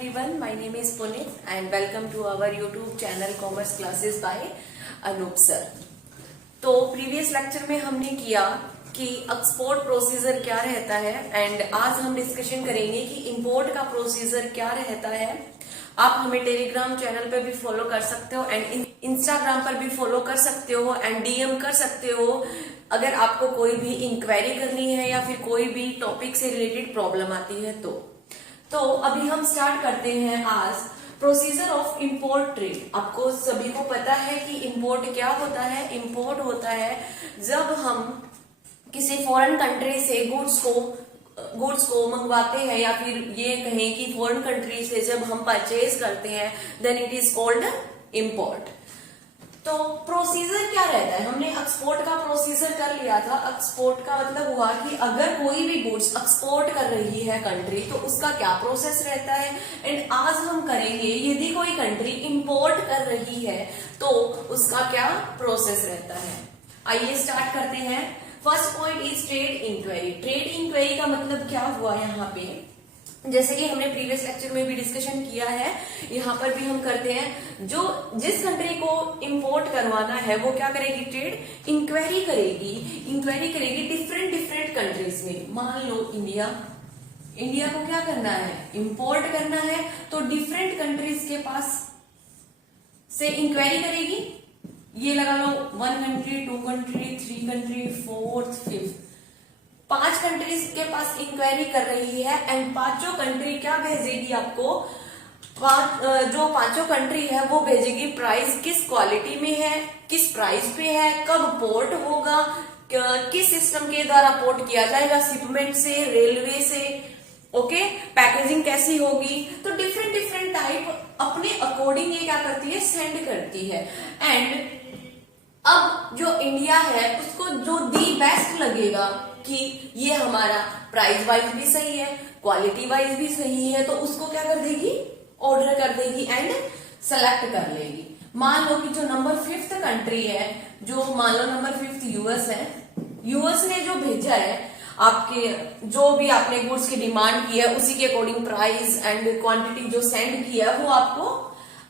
everyone, my name is Punit and welcome to our YouTube channel Commerce Classes by Anup sir. तो previous lecture में हमने किया कि export procedure क्या रहता है एंड आज हम डिस्कशन करेंगे कि इंपोर्ट का प्रोसीजर क्या रहता है। आप हमें टेलीग्राम चैनल पे भी फॉलो कर सकते हो एंड इंस्टाग्राम पर भी फॉलो कर सकते हो एंड डीएम कर सकते हो अगर आपको कोई भी इंक्वायरी करनी है या फिर कोई भी टॉपिक से रिलेटेड प्रॉब्लम आती है तो अभी हम स्टार्ट करते हैं आज प्रोसीजर ऑफ इंपोर्ट ट्रेड। आपको सभी को पता है कि इंपोर्ट क्या होता है। इंपोर्ट होता है जब हम किसी फॉरेन कंट्री से गुड्स को मंगवाते हैं या फिर ये कहें कि फॉरेन कंट्री से जब हम परचेज करते हैं then it is called import. तो प्रोसीजर क्या रहता है, हमने एक्सपोर्ट का प्रोसीजर कर लिया था। एक्सपोर्ट का मतलब हुआ कि अगर कोई भी गुड्स एक्सपोर्ट कर रही है कंट्री तो उसका क्या प्रोसेस रहता है। एंड आज हम करेंगे यदि कोई कंट्री इंपोर्ट कर रही है तो उसका क्या प्रोसेस रहता है। आइए स्टार्ट करते हैं। First point is trade enquiry. Trade enquiry का मतलब क्या हुआ यहाँ पे, जैसे कि हमने प्रीवियस लेक्चर में भी डिस्कशन किया है, यहाँ पर भी हम करते हैं। जो जिस कंट्री को इंपोर्ट करवाना है वो क्या करेगी, ट्रेड इंक्वायरी करेगी। इंक्वायरी करेगी डिफरेंट कंट्रीज में। मान लो इंडिया को क्या करना है, इंपोर्ट करना है, तो डिफरेंट कंट्रीज के पास से इंक्वायरी करेगी। ये लगा लो 1 country, 2 country, 3 country, 4th, 5th, 5 countries के पास इंक्वायरी कर रही है एंड पांचों कंट्री क्या भेजेगी आपको, जो पांचों कंट्री है वो भेजेगी प्राइस किस क्वालिटी में है, किस प्राइस पे है, कब पोर्ट होगा, किस सिस्टम के द्वारा पोर्ट किया जाएगा, शिपमेंट से, रेलवे से, ओके, पैकेजिंग कैसी होगी। तो डिफरेंट टाइप अपने अकॉर्डिंग ये क्या करती है, सेंड करती है। एंड अब जो इंडिया है उसको जो दी बेस्ट लगेगा कि ये हमारा प्राइस वाइज भी सही है, क्वालिटी वाइज भी सही है, तो उसको क्या कर देगी, ऑर्डर कर देगी एंड सेलेक्ट कर लेगी। मान लो कि जो नंबर 5th कंट्री है, जो मान लो नंबर 5th यूएस है, यूएस ने जो भेजा है आपके, जो भी आपने गुड्स की डिमांड की है उसी के अकॉर्डिंग प्राइस एंड क्वांटिटी जो सेंड की है वो आपको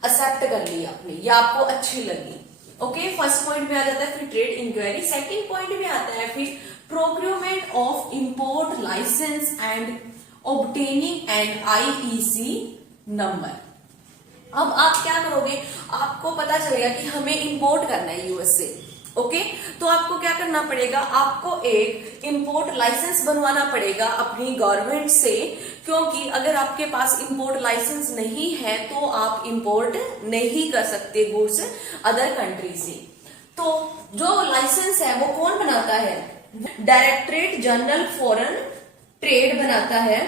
एक्सेप्ट कर ली आपने या आपको अच्छी लगी। ओके, फर्स्ट पॉइंट में आ जाता है फिर ट्रेड इंक्वायरी। सेकंड पॉइंट में आता है फिर procurement of import licence and obtaining and IEC number. अब आप क्या करोगे, आपको पता चलेगा कि हमें इंपोर्ट करना है यूएस से, ओके, तो आपको क्या करना पड़ेगा, आपको एक इंपोर्ट लाइसेंस बनवाना पड़ेगा अपनी गवर्नमेंट से, क्योंकि अगर आपके पास इंपोर्ट लाइसेंस नहीं है तो आप इंपोर्ट नहीं कर सकते गुड्स अदर कंट्री से। तो जो लाइसेंस है वो कौन बनाता है, डायरेक्टरेट जनरल फॉरेन ट्रेड बनाता है।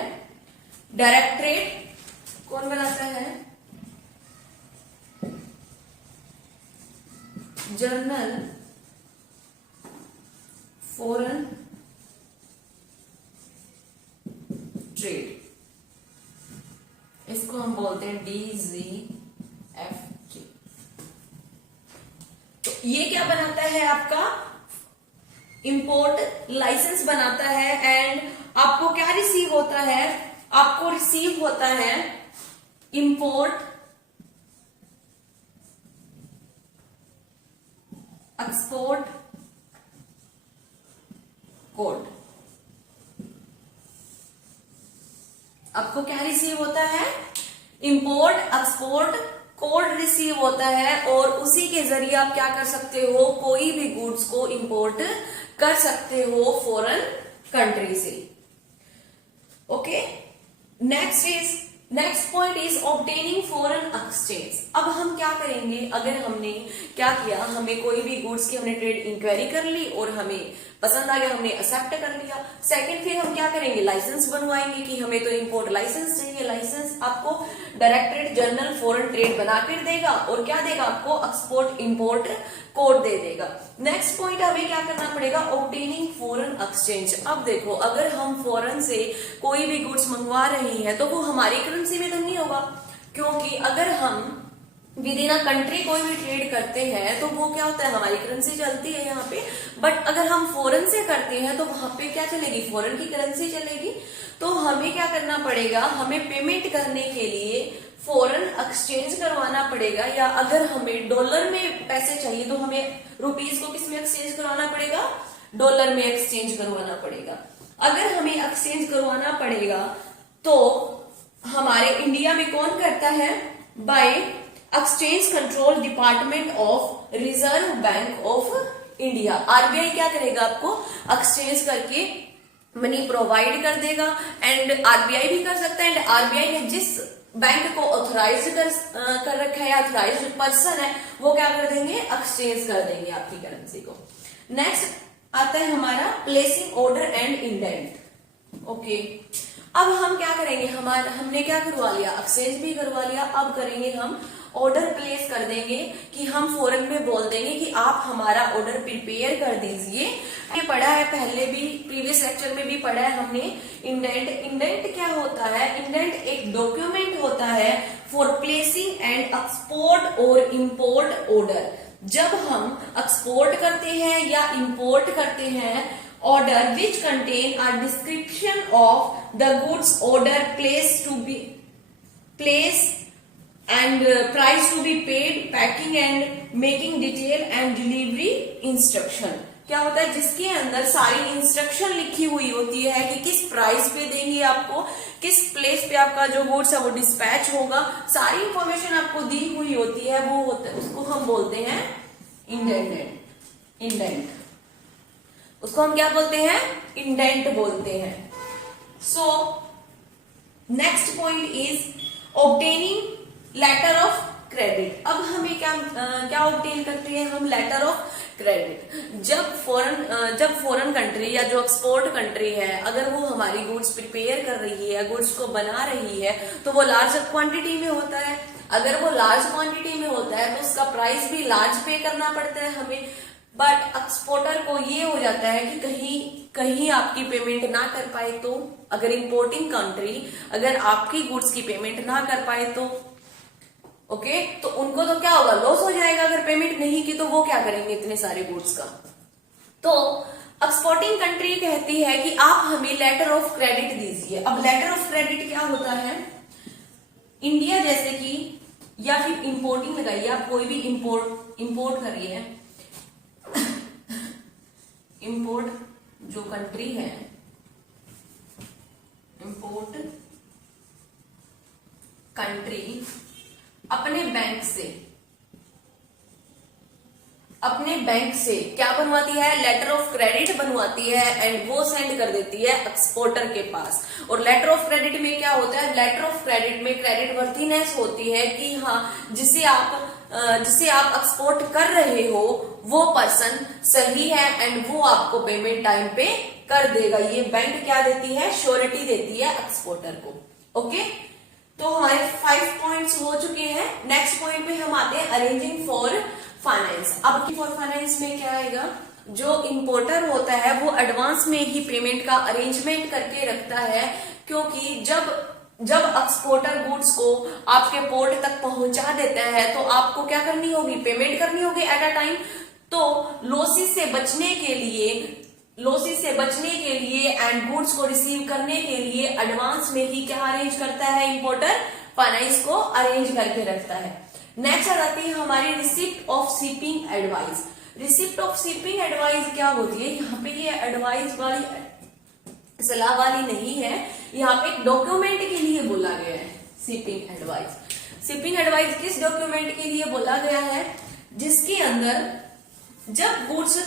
डायरेक्टरेट कौन बनाता है, जनरल फॉरेन ट्रेड, इसको हम बोलते हैं DGFT। तो ये क्या बनाता है, आपका इंपोर्ट लाइसेंस बनाता है एंड आपको क्या रिसीव होता है, आपको रिसीव होता है इंपोर्ट एक्सपोर्ट कोड। आपको क्या रिसीव होता है, इंपोर्ट एक्सपोर्ट कोड रिसीव होता है और उसी के जरिए आप क्या कर सकते हो, कोई भी गुड्स को इंपोर्ट कर सकते हो फॉरेन कंट्री से। Okay, next point is obtaining foreign exchange. अब हम क्या करेंगे, अगर हमने क्या किया, हमें कोई भी गुड्स की हमने ट्रेड इंक्वायरी कर ली और हमें पसंद आ गया, हमने एक्सेप्ट कर लिया। सेकंड फिर हम क्या करेंगे, लाइसेंस बनवाएंगे कि हमें तो इंपोर्ट लाइसेंस चाहिए। लाइसेंस आपको डायरेक्टरेट जनरल फॉरेन ट्रेड बना कर देगा और क्या देगा आपको, एक्सपोर्ट इंपोर्ट कोड दे देगा। नेक्स्ट पॉइंट हमें क्या करना पड़ेगा, ऑब्टेनिंग फॉरेन एक्सचेंज। अब देखो, अगर हम फॉरेन से कोई भी गुड्स मंगवा रही है तो वो हमारी करेंसी में तो नहीं होगा, क्योंकि अगर हम विद इन अ कंट्री कोई भी ट्रेड करते हैं तो वो क्या होता है, हमारी करेंसी चलती है यहाँ पे। बट अगर हम फॉरेन से करते हैं तो वहां पे क्या चलेगी, फॉरेन की करेंसी चलेगी। तो हमें क्या करना पड़ेगा, हमें पेमेंट करने के लिए फॉरेन एक्सचेंज करवाना पड़ेगा, या अगर हमें डॉलर में पैसे चाहिए तो हमें रुपीज को किस में एक्सचेंज करवाना पड़ेगा, डॉलर में एक्सचेंज करवाना पड़ेगा। अगर हमें एक्सचेंज करवाना पड़ेगा तो हमारे इंडिया में कौन करता है, by exchange control department of reserve bank of India. RBI क्या करेगा, आपको एक्सचेंज करके मनी प्रोवाइड कर देगा। एंड आरबीआई भी कर सकता है, एंड आरबीआई ने जिस बैंक को ऑथोराइज कर रखा है, ऑथोराइज पर्सन है, वो क्या कर देंगे, एक्सचेंज कर देंगे आपकी करेंसी को। नेक्स्ट आता है हमारा placing order and indent. Okay, अब हम क्या करेंगे, हमने क्या करवा लिया, एक्सचेंज भी करवा लिया। अब करेंगे हम ऑर्डर प्लेस कर देंगे कि हम फॉरेन में बोल देंगे कि आप हमारा ऑर्डर प्रिपेयर कर दीजिए। ये पढ़ा है पहले भी, प्रीवियस लेक्चर में भी पढ़ा है हमने इंडेंट। इंडेंट क्या होता है, इंडेंट एक डॉक्यूमेंट होता है फॉर प्लेसिंग एंड एक्सपोर्ट और इंपोर्ट ऑर्डर। जब हम एक्सपोर्ट करते हैं या इंपोर्ट करते हैं order which contain a description of the goods order place to be place and price to be paid, packing and making detail and delivery instruction। क्या होता है, जिसके अंदर सारी इंस्ट्रक्शन लिखी हुई होती है कि किस प्राइस पे देंगे आपको, किस प्लेस पे आपका जो गुड्स है वो डिस्पैच होगा, सारी इंफॉर्मेशन आपको दी हुई होती है, वो होता है, उसको हम बोलते हैं इंडेंट। उसको हम क्या बोलते हैं, इंडेंट बोलते हैं। So next point is obtaining letter of credit. अब हमें क्या ऑब्टेन करते हैं हम, लेटर ऑफ क्रेडिट। जब फॉरेन कंट्री या जो एक्सपोर्ट कंट्री है, अगर वो हमारी गुड्स प्रिपेयर कर रही है, गुड्स को बना रही है, तो वो लार्ज क्वांटिटी में होता है। अगर वो लार्ज क्वांटिटी में होता है तो उसका प्राइस भी लार्ज पे करना पड़ता है हमें। बट एक्सपोर्टर को ये हो जाता है कि कहीं आपकी पेमेंट ना कर पाए तो, अगर इंपोर्टिंग कंट्री अगर आपकी गुड्स की पेमेंट ना कर पाए तो ओके, तो उनको तो क्या होगा, लॉस हो जाएगा। अगर पेमेंट नहीं की तो वो क्या करेंगे इतने सारे गुड्स का। तो एक्सपोर्टिंग कंट्री कहती है कि आप हमें लेटर ऑफ क्रेडिट दीजिए। अब लेटर ऑफ क्रेडिट क्या होता है, इंडिया जैसे कि, या फिर इंपोर्टिंग लगाइए आप, कोई भी इंपोर्ट करिए, इंपोर्ट जो कंट्री है, इंपोर्ट कंट्री अपने बैंक से क्या बनवाती है, लेटर ऑफ क्रेडिट बनवाती है, एंड वो सेंड कर देती है एक्सपोर्टर के पास। और लेटर ऑफ क्रेडिट में क्या होता है, लेटर ऑफ क्रेडिट में क्रेडिट वर्थिनेस होती है कि हाँ, जिसे आप एक्सपोर्ट कर रहे हो वो पर्सन सही है, एंड वो आपको पेमेंट टाइम पे कर देगा। ये बैंक क्या देती है, श्योरिटी देती है एक्सपोर्टर को। ओके, तो हमारे 5 पॉइंट्स हो चुके हैं। नेक्स्ट पॉइंट पे हम आते हैं अरेंजिंग फॉर फाइनेंस। अब फॉर फाइनेंस में क्या आएगा, जो इंपोर्टर होता है वो एडवांस में ही पेमेंट का अरेंजमेंट करके रखता है, क्योंकि जब एक्सपोर्टर गुड्स को आपके पोर्ट तक पहुंचा देता है तो आपको क्या करनी होगी, पेमेंट करनी होगी एट अ टाइम। तो लॉसेस से बचने के लिए एंड गुड्स को रिसीव करने के लिए एडवांस में ही क्या अरेंज करता है इंपोर्टर, फाइनेंस को अरेंज करके रखता है। नेक्स्ट आ जाती है हमारी receipt of shipping advice. Receipt of shipping advice क्या होती है, यहाँ पे ये एडवाइस वाली सलाह वाली नहीं है, यहाँ पे एक डॉक्यूमेंट के लिए बोला गया है शिपिंग एडवाइस। शिपिंग एडवाइस किस डॉक्यूमेंट के लिए बोला गया है, जिसके अंदर जब गुड्स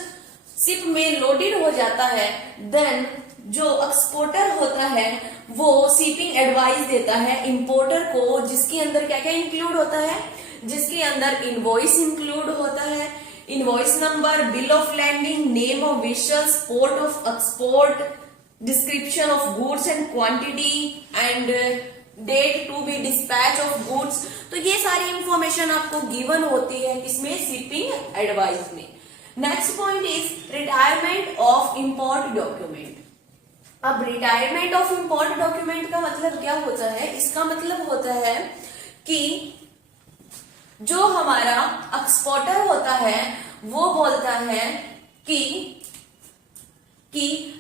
शिप में लोडेड हो जाता है, देन जो एक्सपोर्टर होता है वो शिपिंग एडवाइस देता है इंपोर्टर को, जिसके अंदर क्या क्या इंक्लूड होता है, जिसके अंदर इनवॉइस इंक्लूड होता है, invoice number, bill of landing, name of vessels, port of export, description of goods and quantity, and date to be dispatch of goods. तो ये सारी इंफॉर्मेशन आपको गिवन होती है किसमें, शिपिंग एडवाइस में। Next point is retirement of import document. अब retirement of import document का मतलब क्या होता है, इसका मतलब होता है कि जो हमारा एक्सपोर्टर होता है वो बोलता है कि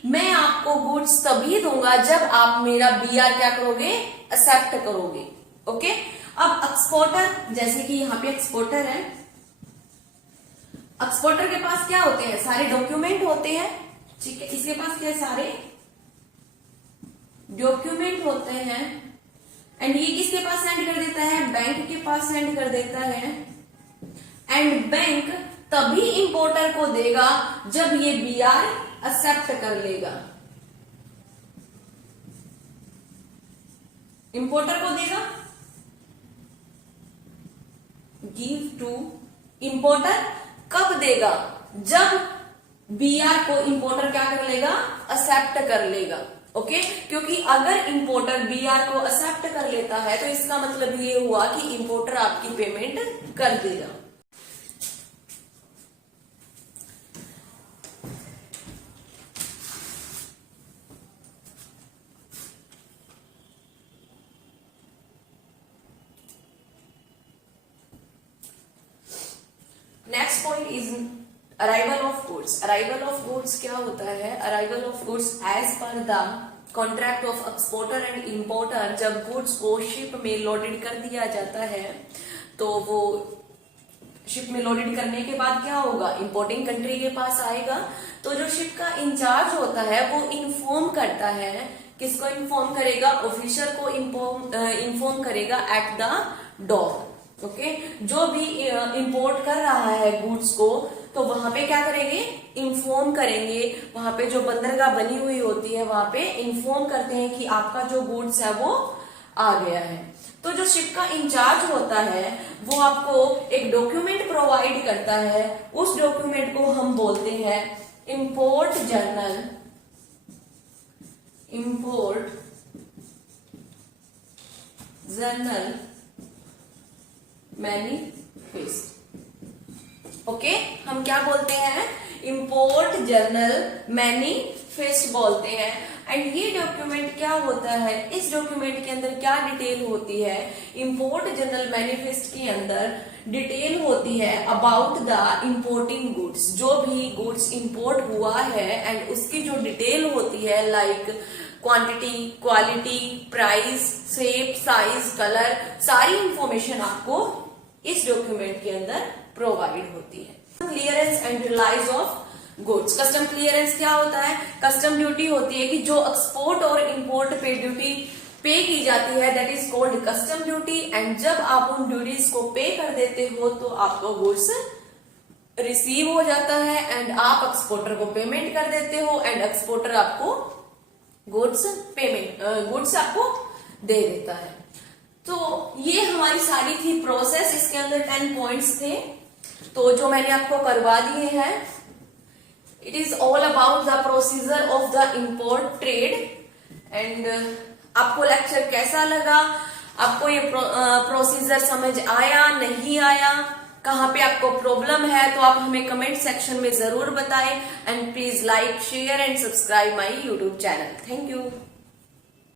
मैं आपको गुड्स तभी दूंगा जब आप मेरा बीआर क्या करोगे, एक्सेप्ट करोगे। ओके, अब एक्सपोर्टर, जैसे कि यहाँ पे एक्सपोर्टर है, एक्सपोर्टर के पास क्या होते हैं, सारे डॉक्यूमेंट होते हैं। ठीक है, इसके पास क्या सारे डॉक्यूमेंट होते हैं। एंड ये किसके पास सेंड कर देता है, बैंक के पास सेंड कर देता है। एंड बैंक तभी इंपोर्टर को देगा जब ये बीआर एक्सेप्ट कर लेगा। इंपोर्टर को देगा, गिव टू इंपोर्टर, कब देगा, जब बीआर को इंपोर्टर क्या कर लेगा, एक्सेप्ट कर लेगा। ओके, क्योंकि अगर इंपोर्टर बीआर को एक्सेप्ट कर लेता है तो इसका मतलब ये हुआ कि इंपोर्टर आपकी पेमेंट कर देगा। Next point is arrival of goods. Arrival of goods क्या होता है, arrival of goods as per the contract of exporter and importer, जब गुड्स को शिप में लोडेड कर दिया जाता है तो वो शिप में लोडेड करने के बाद क्या होगा, इंपोर्टिंग कंट्री के पास आएगा। तो जो शिप का इंचार्ज होता है वो इन्फॉर्म करता है, किसको इन्फॉर्म करेगा, ऑफिसर को इन्फॉर्म करेगा एट द डॉक। ओके, जो भी इंपोर्ट कर रहा है गुड्स को तो वहां पे क्या करेंगे, इन्फॉर्म करेंगे। वहां पे जो बंदरगाह बनी हुई होती है वहां पे इन्फॉर्म करते हैं कि आपका जो गुड्स है वो आ गया है। तो जो शिप का इंचार्ज होता है वो आपको एक डॉक्यूमेंट प्रोवाइड करता है, उस डॉक्यूमेंट को हम बोलते हैं import journal, import journal manifest. Okay, हम क्या बोलते हैं, इंपोर्ट जर्नल मैनिफेस्ट बोलते हैं। एंड ये डॉक्यूमेंट क्या होता है, इस डॉक्यूमेंट के अंदर क्या डिटेल होती है, इंपोर्ट जर्नल मैनिफेस्ट के अंदर डिटेल होती है अबाउट द इंपोर्टिंग गुड्स, जो भी गुड्स इंपोर्ट हुआ है एंड उसकी जो डिटेल होती है like quantity, quality, price, shape, size, colour, सारी इंफॉर्मेशन आपको इस डॉक्यूमेंट के अंदर प्रोवाइड होती है। Clearance and release of goods. Custom clearance क्या होता है, कस्टम ड्यूटी होती है कि जो एक्सपोर्ट और इंपोर्ट पे ड्यूटी पे की जाती है, that is called custom duty. And जब आप उन ड्यूटीज को पे कर देते हो तो आपका गुड्स रिसीव हो जाता है एंड आप एक्सपोर्टर को पेमेंट कर देते हो एंड एक्सपोर्टर आपको गुड्स आपको दे देता है। तो ये हमारी सारी थी प्रोसेस, इसके अंदर 10 पॉइंट्स थे तो जो मैंने आपको करवा दिए हैं। It is all about the procedure of the import trade. And आपको लेक्चर कैसा लगा, आपको ये प्रोसीजर समझ आया नहीं आया, कहाँ पे आपको प्रॉब्लम है, तो आप हमें कमेंट सेक्शन में जरूर बताएं। And please like, share and subscribe my YouTube channel. Thank you.